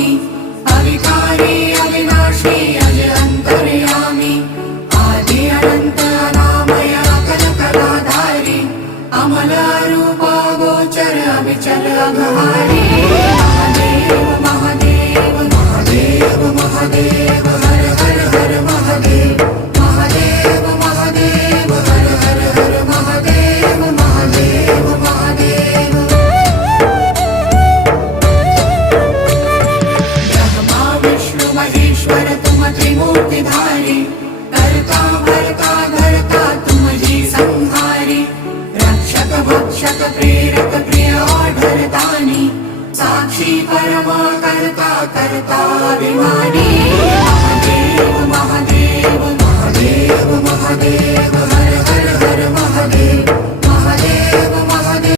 स्वामी अविकारी अविनाशी अज अंतर्यामी आदि अनंत अनामय अकल कलाधारी अमल रूप गोचर अविचल अघहारी महादेव महादेव महादेव महादेव हर हर हर महादेव महादेव महादेव हर हर हर महादेव महादेव महादेव ब्रह्मा विष्णु महेश्वर तुम त्रिमूर्तिधारी कर्ता भर्ता धर्ता तुम जी संहारी रक्षक भक्षक प्रेरक प्रिय आढरतानी साक्षी परम कर्ता कर्ता अभिमानी